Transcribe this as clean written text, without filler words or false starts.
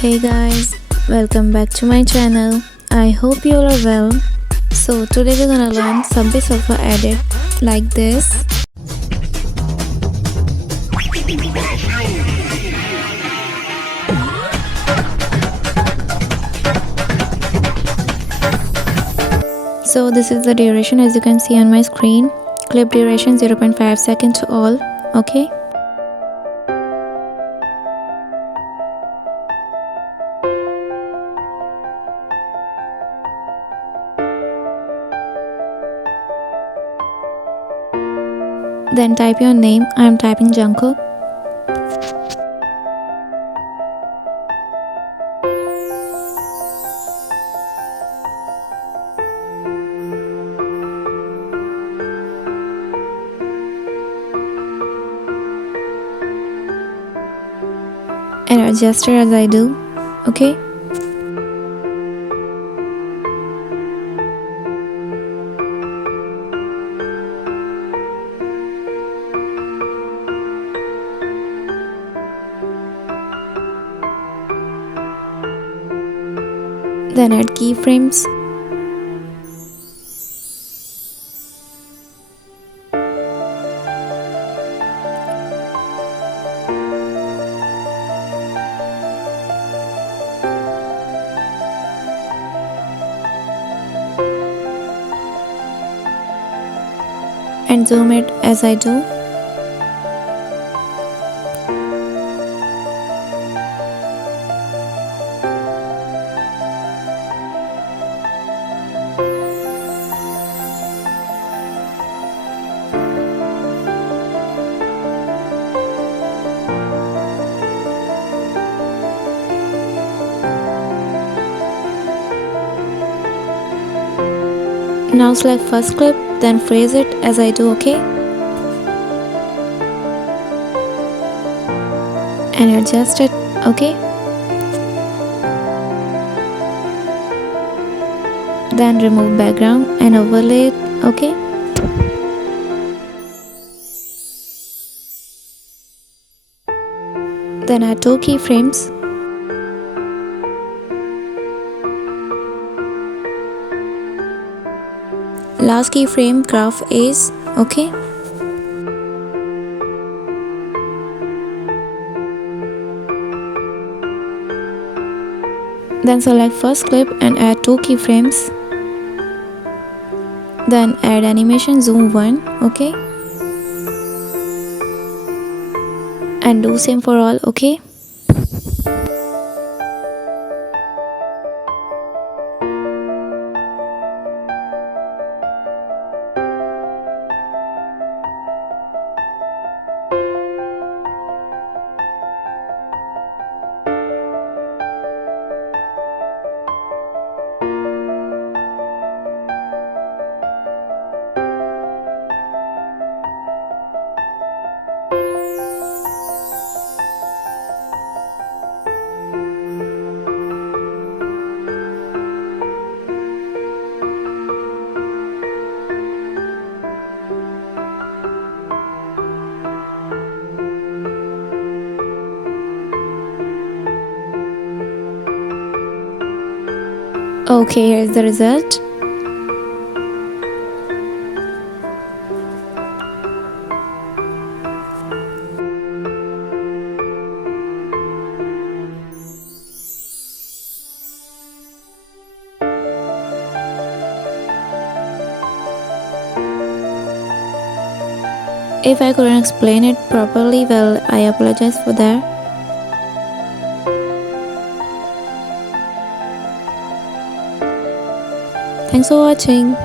Hey guys, welcome back to my channel. I hope you all are well. So today we're gonna learn Subway Surfer edit like this. So this is the duration as you can see on my screen. Clip duration 0.5 seconds to all. Okay. Then type your name. I am typing Jungkook. And adjust it as I do. Okay. Then add keyframes. And zoom it as I do. Now select first clip, then freeze it as I do, okay? And adjust it, okay? Then remove background and overlay it, okay? Then add 2 keyframes. Last keyframe graph is, okay? Then select first clip and add 2 keyframes. Then add animation zoom 1, okay? And do same for all, okay? Okay, here's the result. If I couldn't explain it properly, well, I apologize for that. Thanks for watching.